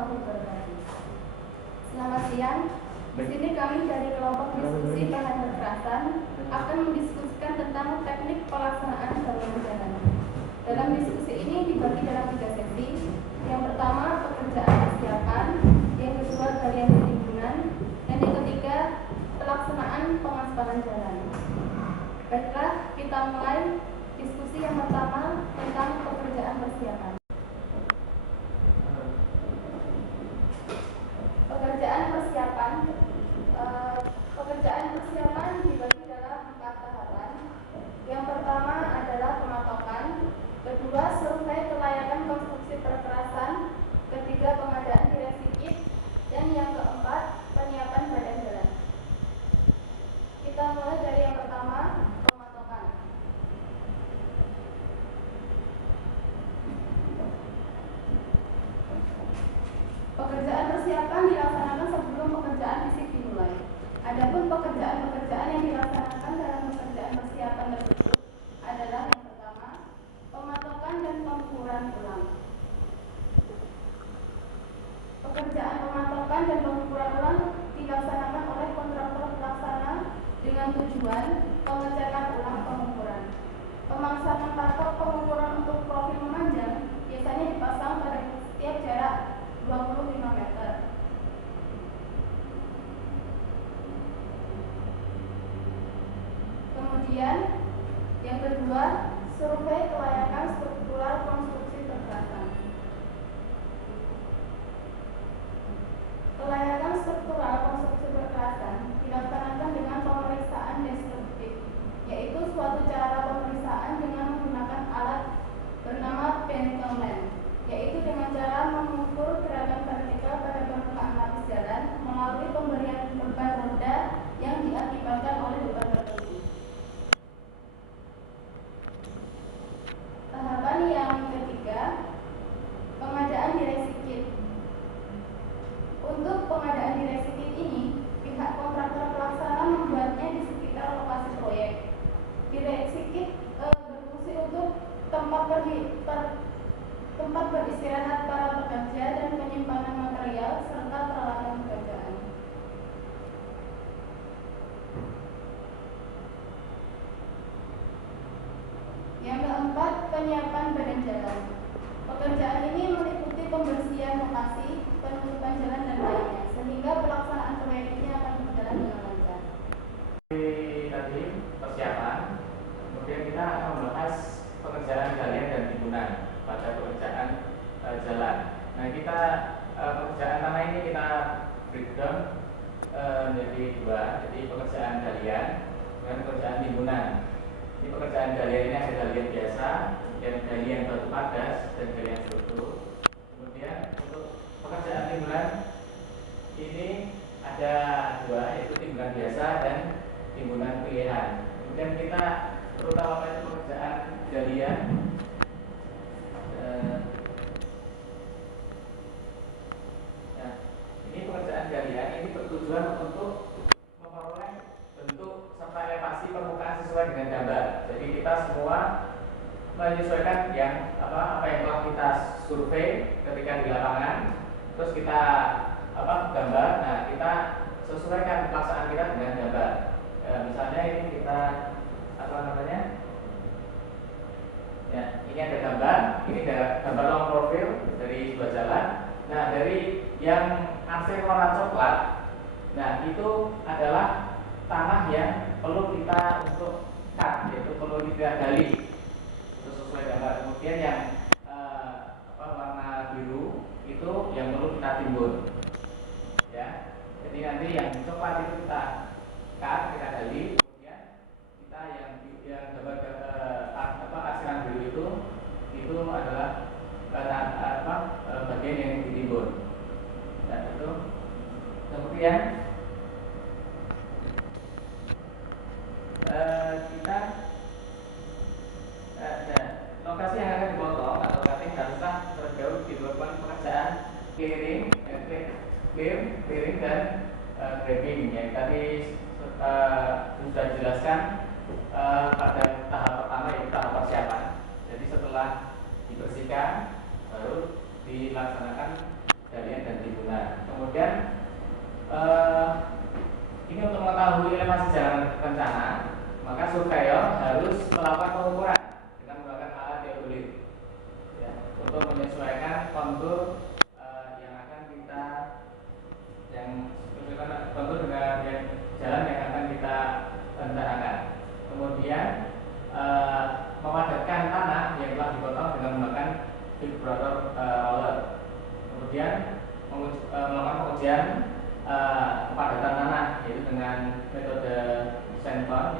warahmatullahi wabarakatuh. Selamat siang. Di sini kami dari kelompok diskusi bahan kekerasan akan mendiskusikan tentang teknik pelaksanaan galian jalan. Dalam diskusi ini dibagi dalam 3 sesi. Yang pertama pekerjaan persiapan, yang kedua galian timbunan, dan yang ketiga pelaksanaan pengaspalan jalan. Baiklah, kita mulai diskusi yang pertama tentang pekerjaan persiapan. Pekerjaan persiapan dibagi dalam 4 tahapan. Yang pertama adalah pematokan, kedua survei kelayakan konstruksi perkerasan, ketiga pengadaan direksi kit, dan yang keempat penyiapan badan jalan. Kita mulai dari yang pertama, pematokan. Pekerjaan persiapan dilaksanakan sebelum pekerjaan fisik dimulai. Adapun pekerjaan-pekerjaan yang dilaksanakan dalam pekerjaan persiapan tersebut adalah yang pertama, pematokan dan pengukuran ulang. Pekerjaan pematokan dan pengukuran ulang dilaksanakan oleh kontraktor pelaksana dengan tujuan pengecekan ulang pengukuran. Pemasangan patok pengukuran untuk profil memanjang biasanya dipasang pada setiap jarak 25 meter. Kemudian yang kedua, survei kelayakan struktural konstruksi perkerasan. Kelayakan struktural konstruksi perkerasan dilaksanakan dengan pemeriksaan destruktif, yaitu suatu cara pemeriksaan dengan menggunakan alat bernama Pentland, yaitu dengan cara mengukur gerakan vertikal pada permukaan lapis jalan melalui pemberian beban roda yang diakibatkan oleh beban tertentu. Tahapan yang ketiga, pengadaan direksi kit. Untuk pengadaan direksi kit ini, pihak kontraktor pelaksana membuatnya di sekitar lokasi proyek. Direksi kit berfungsi untuk tempat beristirahat para pekerja dan penyimpanan material serta peralatan pekerjaan. Yang keempat, penyiapan badan jalan. Pekerjaan ini meliputi pembersihan lokasi, penutupan jalan dan lainnya, sehingga pelaksanaan proyek ini akan berjalan dengan lancar. Tadi persiapan, kemudian kita akan membahas pekerjaan galian dan timbunan pada pekerjaan jalan. Nah, pekerjaan tanah ini kita breakdown menjadi 2, jadi pekerjaan galian dan pekerjaan timbunan. Ini pekerjaan galian ini ada galian biasa, dan galian batu padas dan galian struktur. Kemudian untuk pekerjaan timbunan ini ada 2, yaitu timbunan biasa dan timbunan pilihan. Kemudian kita terutama pada pekerjaan galian ini pekerjaan galian ini bertujuan untuk memperoleh bentuk serta elevasi permukaan sesuai dengan gambar. Jadi kita semua menyesuaikan apa yang telah kita survei ketika di lapangan, terus kita gambar. Nah, kita sesuaikan pelaksanaan kita dengan gambar. Misalnya ini kita ini ada gambar, ini ada gambar long profil dari sebuah jalan. Nah, dari yang arsir warna coklat, nah itu adalah tanah yang perlu kita untuk cut, yaitu perlu kita gali untuk sesuai gambar. Kemudian yang warna biru itu yang perlu kita timbun, ya. Jadi nanti yang coklat itu kita cut, kita gali. Kemudian kita yang gambar arsiran biru itu adalah bagian yang ditimbun. Dan itu kemudian kita lokasi yang akan dipotong atau cutting haruslah terjauh dilakukan pekerjaan clearing dan grading yang tadi sudah dijelaskan pada tahap pertama, yaitu tahap persiapan. Jadi setelah dibersihkan baru dilaksanakan galian dan Nah, kemudian ini untuk mengetahui elevasi jalan rencana, maka surveyor harus melakukan pengukuran dengan menggunakan alat teodolit, ya, untuk menyesuaikan kontur yang akan kita kontur dengan jalan yang akan kita rencanakan. Kemudian memadatkan tanah yang telah dipotong dengan menggunakan vibrator roller. Kemudian melakukan pengujian kepadatan tanah, yaitu dengan metode sandbound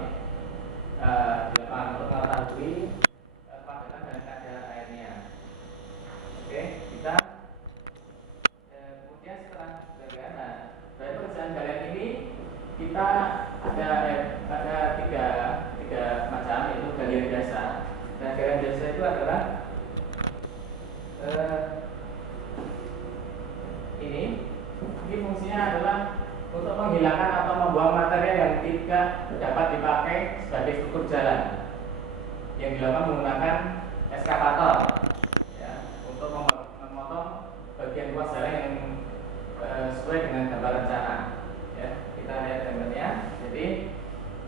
untuk mengetahui kepadatan dan kadar airnya. Oke, kita kemudian setelah galian, dari pekerjaan galian ini kita ada tiga macam, yaitu galian biasa. Nah, galian biasa itu adalah ini fungsinya adalah untuk menghilangkan atau membuang material yang tidak dapat dipakai sebagai struktur jalan, yang dilakukan menggunakan eskavator, ya, untuk memotong bagian ruas jalan yang sesuai dengan gambar rencana. Ya, kita lihat gambarnya. Jadi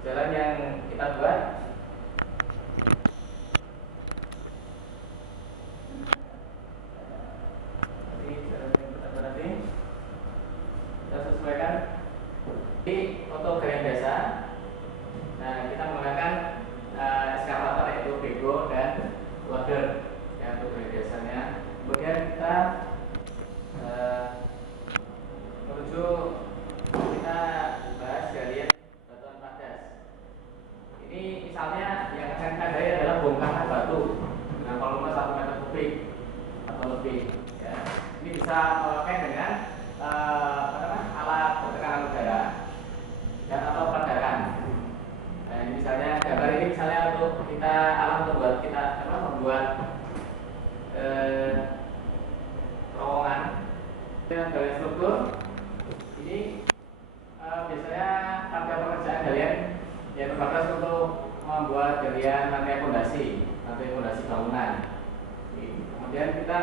jalan yang kita buat kita sesuaikan di foto galian biasa. Nah, kita menggunakan eskavator, yaitu bego dan loader, ya, untuk galian biasanya. Kemudian kita kita bahas galian batuan padas. Ini misalnya yang akan kita gali adalah bongkahan batu dengan volume 1 meter kubik atau lebih, ya. Ini bisa memakai dengan alat bertekanan udara dan atau peledakan. Nah, ini misalnya gambar ini misalnya untuk kita membuat terowongan dengan galian struktur. Ini biasanya pada pekerjaan galian yang terbatas untuk membuat galian lantai fondasi bangunan. Kemudian kita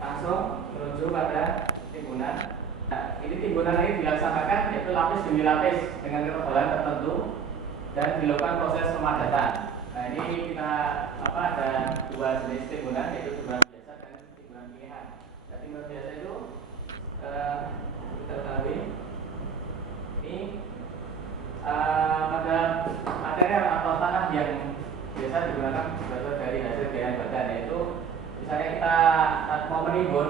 langsung menuju pada timbunan. Nah, ini timbunan ini dilaksanakan yaitu lapis demi lapis dengan ketebalan tertentu dan dilakukan proses pemadatan. Nah, ini kita ada dua jenis timbunan, yaitu timbunan biasa dan timbunan pilihan. Nah, timbunan biasa itu kita ketahui ini pada material atau tanah yang biasa digunakan berasal dari hasil galian badan, yaitu misalnya kita mau menimbun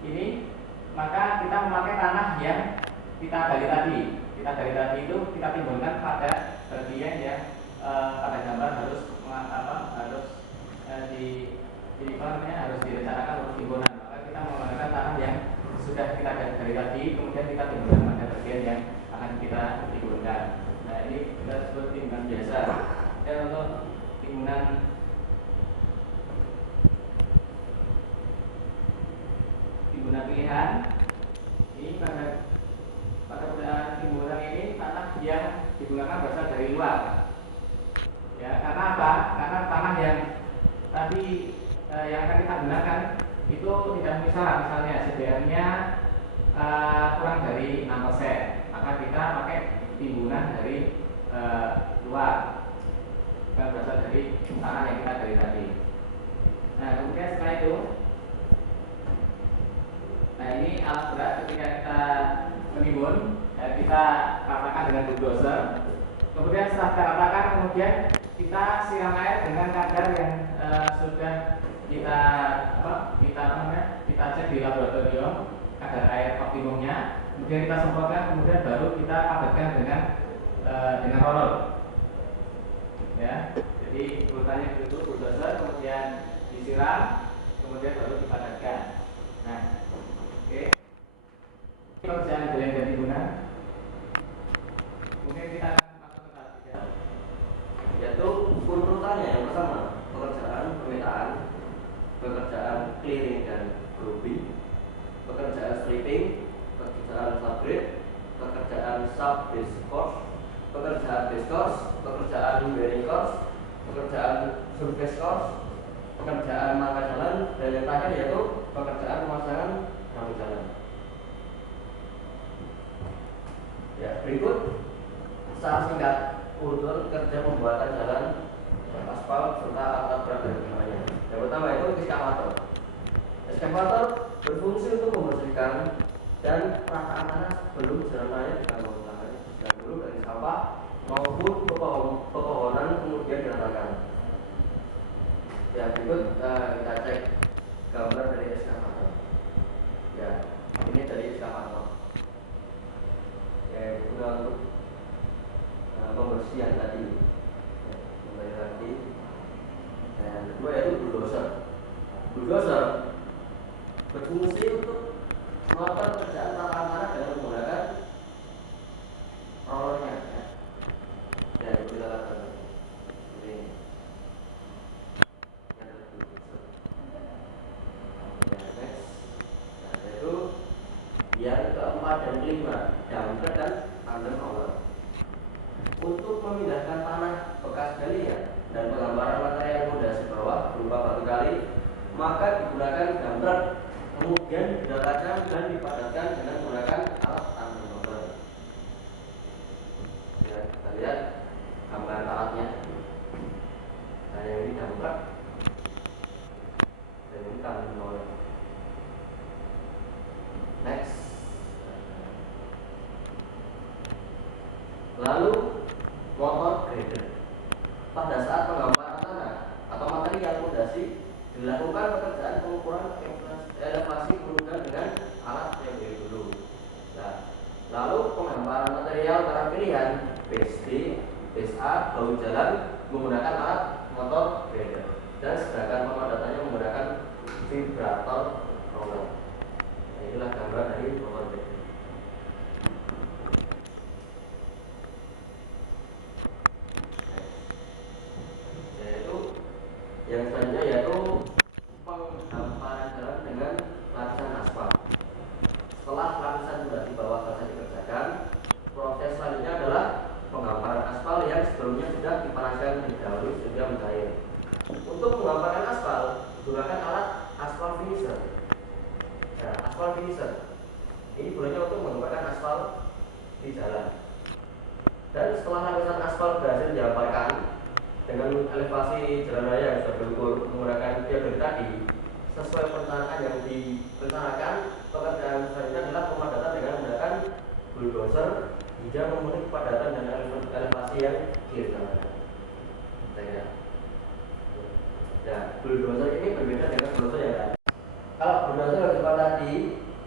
ini, maka kita memakai tanah yang kita gali tadi. Itu kita timbunkan pada bagian yang pada gambar harus direncanakan untuk timbunan. Maka kita menggunakan tanah yang sudah kita gali tadi, kemudian kita timbunkan pada bagian yang akan kita timbunkan. Nah, ini kita sebut timbunan biasa. Dan untuk timbunan pilihan, ini pada timbunan ini tanah yang digunakan berasal dari luar, ya. Karena apa? Karena tanah yang tadi yang akan kita gunakan itu tidak misalnya CBR-nya kurang dari 6%, maka kita pakai timbunan dari luar, bukan berasal dari tanah yang kita gali tadi. Nah, kemudian setelah itu, nah ini alat berat ketika kita menimbun, ya, kita ratakan dengan bulldozer. Kemudian setelah kita ratakan, kemudian kita siram air dengan kadar yang sudah kita cek di laboratorium kadar air optimumnya. Kemudian kita semprotkan, kemudian baru kita padatkan dengan roller, ya. Jadi urutannya itu bulldozer, kemudian disiram, kemudian baru dipadatkan. Nah, oke. Pekerjaan galian dan timbunan. Mungkin kita akan masuk ke tahap 3, yaitu urutannya. Yang pertama, pekerjaan pemetaan, pekerjaan clearing dan grouping, pekerjaan stripping, pekerjaan subgrade, pekerjaan sub-base course, pekerjaan base course, pekerjaan bearing course, pekerjaan surface course, pekerjaan mangka jalan, dan yang terakhir yaitu pekerjaan pemasangan rambu jalan. Ya, berikut secara singkat urut kerja pembuatan jalan aspal serta alat berat dan kemudiannya. Yang pertama itu ekskavator. Ekskavator berfungsi untuk membersihkan dan perataan tanah sebelum jalan raya dibangun dulu dari sampah maupun pepohonan kemudian diratakan. Ya, berikut kita cek gambar dari ekskavator. Ya, ini dari ekskavator. Ya, itu untuk pembersihan tadi. Kembali lagi. Dan kedua yaitu bulldozer. Bulldozer berfungsi untuk melakukan pekerjaan tatanan tanah dengan menggunakan rollernya. Ya, itu kita lakukan. Ini. Yaitu yang keempat dan kelima, dumper dan tandem roller. Untuk memindahkan tanah bekas galian dan penggambaran material fondasi bawah berupa batu kali, maka digunakan dumper, kemudian diratakan dan dipadatkan dengan menggunakan alat tandem roller. Ya, kita lihat gambaran alatnya. Nah, yang ini dumper dan ini tandem roller. Next. Lalu motor grader. Pada saat penggambaran tanah atau material fondasi dilakukan pekerjaan pengukuran elevasi permukaan dengan alat yang dari dulu. Nah, lalu penggambaran material tanah pilihan base D, base A, bahu jalan menggunakan alat motor grader, dan sedangkan pemadatannya menggunakan vibrator roller. Nah, inilah gambar dari motor grader. Yang selanjutnya yaitu penghamparan jalan dengan lapisan aspal. Setelah lapisan sudah di bawah selesai dikerjakan, proses selanjutnya adalah penghamparan aspal yang sebelumnya sudah dipanaskan terlebih dahulu sehingga mencair. Untuk menghamparkan aspal digunakan alat aspal finisher. Nah, aspal finisher ini gunanya untuk menghamparkan aspal di jalan. Dan setelah lapisan aspal berhasil dihamparkan dengan elevasi jalan raya yang sudah berukur menggunakan piagam tadi sesuai perencanaan yang direncanakan, pekerjaan selanjutnya adalah pemadatan dengan menggunakan bulldozer hingga memenuhi kepadatan dan elevasi yang direncanakan. Ya, bulldozer ini berbeda dengan bulldozer yang lain. Kalau bulldozer yang depan tadi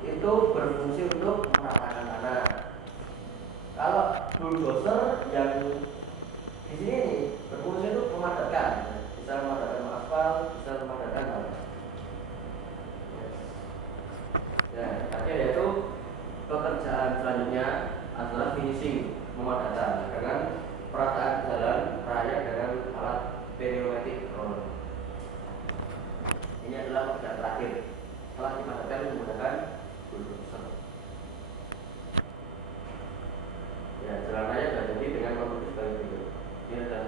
itu berfungsi untuk meratakan tanah. Kalau bulldozer yang di sini nih berfungsi untuk memadatkan, bisa memadatkan aspal, bisa memadatkan tanah. Ya, akhirnya yaitu pekerjaan selanjutnya adalah finishing, memadatan dengan perataan jalan raya dengan alat pneumatic roller. Ini adalah pekerjaan terakhir setelah dipadatkan menggunakan bulldozer. Ya, jalan raya sudah jadi dengan konstruksi sebagai berikut. Ini adalah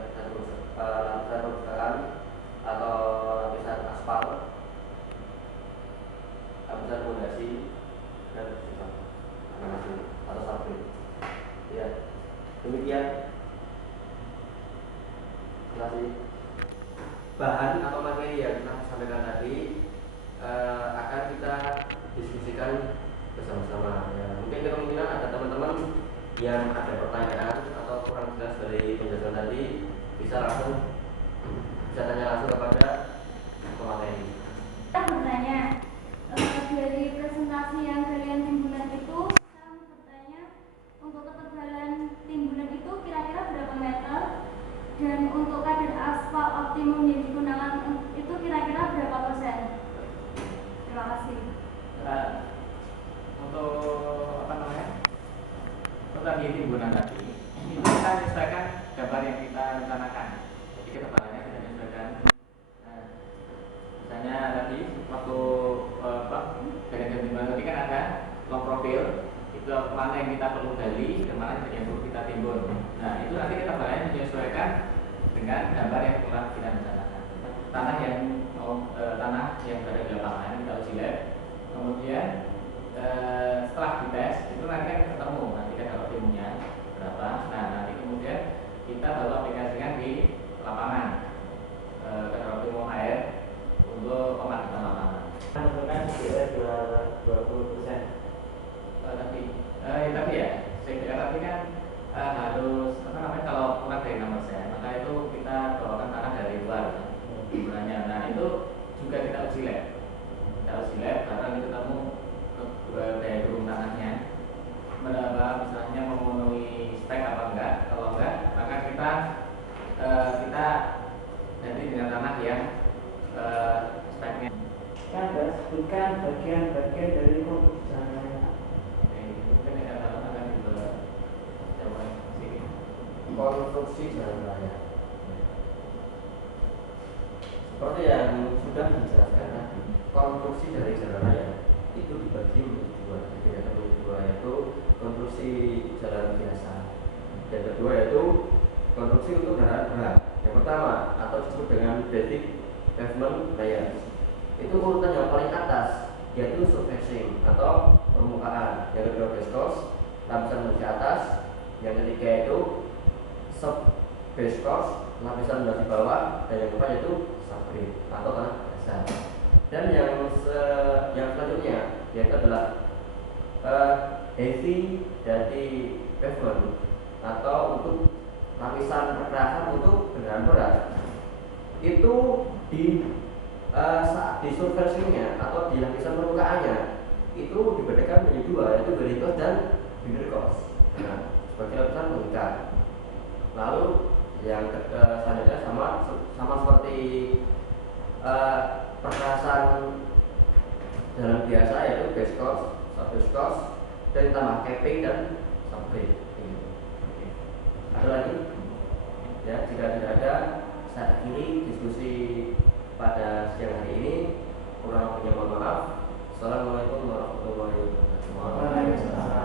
lapisan permukaan atau lapisan aspal, lapisan fondasi dan sisa atau sabri. Ya, demikian. Terima kasih. Bahan atau materi yang kita sampaikan tadi akan kita diskusikan bersama-sama. Ya, mungkin kemungkinan ada teman-teman yang ada pertanyaan atau kurang jelas dari penjelasan tadi bisa tanya langsung kepada pemateri. Kita bertanya dari presentasi yang kalian timbunan itu, saya mau bertanya untuk ketebalan timbunan itu kira-kira berapa meter, dan untuk kadar aspal optimum yang digunakan itu kira-kira berapa persen? Terima kasih. Nah, untuk tadi timbunan tadi itu kita menyesuaikan gambar yang kita rencanakan, jadi ketebalannya kita menyesuaikan. Nah, misalnya tadi waktu bagian timbunan tadi kan ada long profil, itu mana yang kita perlu gali dan mana yang perlu kita timbun. Nah, itu nanti ketebalannya menyesuaikan dengan gambar yang telah kita rencanakan. Tanah yang berada di lapangan kita uji lab, kemudian setelah dites itu nanti kan ketemu nanti kan kalau timnya Tapi ya, tapi kan harus apa namanya, kalau kurang dari 6%, maka itu kita bawakan tanah dari luar gunanya. Nah itu juga kita uji lab, karena kita ketemu daya dukung tanahnya, misalnya memenuhi spek apa enggak. Kalau enggak, maka kita ganti dengan tanah yang speknya. Kan Anda sebutkan bagian-bagian dari konstruksi jalan. Mungkin yang akan dijawab sini. Konstruksi jalan raya. Seperti yang sudah dijelaskan tadi, konstruksi dari jalan raya itu dibagi menjadi dua. Jadi ada dua, yaitu konstruksi jalan biasa. Yang kedua yaitu konstruksi untuk kendaraan berat. Yang pertama atau disebut dengan basic pavement layers. Itu urutan yang paling atas, yaitu surfacing atau permukaan. Yang kedua base course, lapisan menuju atas. Yang ketiga itu sub base course, lapisan menuju bawah. Dan yang keempat yaitu subgrade atau tanah dasar. Dan yang selanjutnya yaitu adalah heavy duty pavement atau untuk lapisan perkerasan untuk kendaraan berat. Itu saat di surfacingnya atau di lapisan permukaannya itu dibedakan menjadi dua, yaitu body course dan binder course. Nah, sebagai lapisan mengikat. Lalu yang selanjutnya sama seperti perkerasan jalan biasa, yaitu base course, sub base course, dan tambah capping dan subgrade. Ada lagi? Ya, jika tidak ada, saya akhiri diskusi pada siang hari ini. Kurang lebihnya mohon maaf. Assalamualaikum warahmatullahi wabarakatuh.